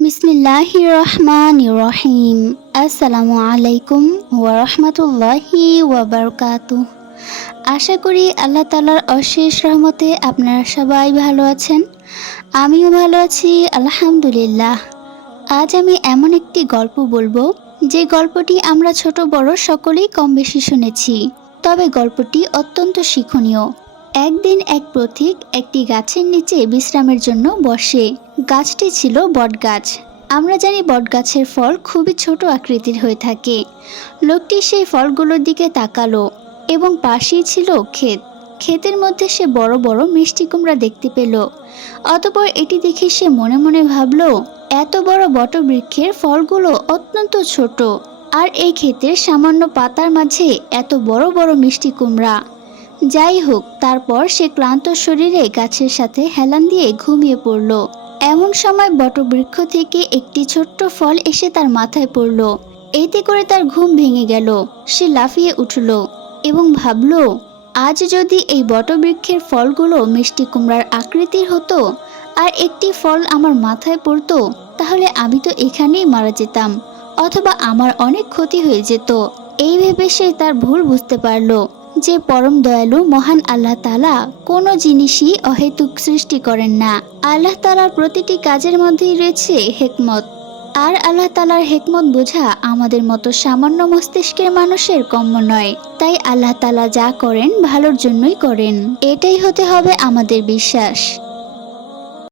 বিসমিল্লাহ রহমান রহিম আসসালামু আলাইকুম ওয়ারহমতুল্লাহি ওয়াবারকাতু আশা করি আল্লাহ তালার অশেষ রহমতে আপনারা সবাই ভালো আছেন। আমিও ভালো আছি, আলহামদুলিল্লাহ। আজ আমি এমন একটি গল্প বলব, যে গল্পটি আমরা ছোট বড় সকলেই কম বেশি শুনেছি। তবে গল্পটি অত্যন্ত শিক্ষণীয়। একদিন এক পথিক একটি গাছের নিচে বিশ্রামের জন্য বসে। গাছটি ছিল বটগাছ। আমরা জানি বটগাছের ফল খুবই ছোট আকৃতির হয়ে থাকে। লোকটি সেই ফলগুলোর দিকে তাকালো এবং পাশেই ছিল ক্ষেত। ক্ষেতের মধ্যে সে বড় বড় মিষ্টি কুমড়া দেখতে পেল। অতপর এটি দেখে সে মনে মনে ভাবলো, এত বড় বটবৃক্ষের ফলগুলো অত্যন্ত ছোট, আর এই ক্ষেতের সামান্য পাতার মাঝে এত বড় বড় মিষ্টি কুমড়া। যাই হোক, তারপর সে ক্লান্ত শরীরে গাছের সাথে হেলান দিয়ে ঘুমিয়ে পড়ল। এমন সময় বটবৃক্ষ থেকে একটি ছোট্ট ফল এসে তার মাথায় পড়ল। এতে করে তার ঘুম ভেঙে গেল। সে লাফিয়ে উঠল এবং ভাবল, আজ যদি এই বটবৃক্ষের ফলগুলো মিষ্টি কুমড়ার আকৃতির হতো আর একটি ফল আমার মাথায় পড়তো, তাহলে আমি তো এখানেই মারা যেতাম, অথবা আমার অনেক ক্ষতি হয়ে যেত। এই ভেবে সে তার ভুল বুঝতে পারল। যে পরম দয়ালু মহান আল্লাহ তালা কোনো জিনিসই অহেতুক সৃষ্টি করেন না। আল্লাহ তালার প্রতিটি কাজের মধ্যেই রয়েছে হেকমত। আর আল্লাহ তালার হেকমত বোঝা আমাদের মতো সামান্য মস্তিষ্কের মানুষের কম্য নয়। তাই আল্লাহ তালা যা করেন ভালোর জন্যই করেন। এটাই হতে হবে আমাদের বিশ্বাস।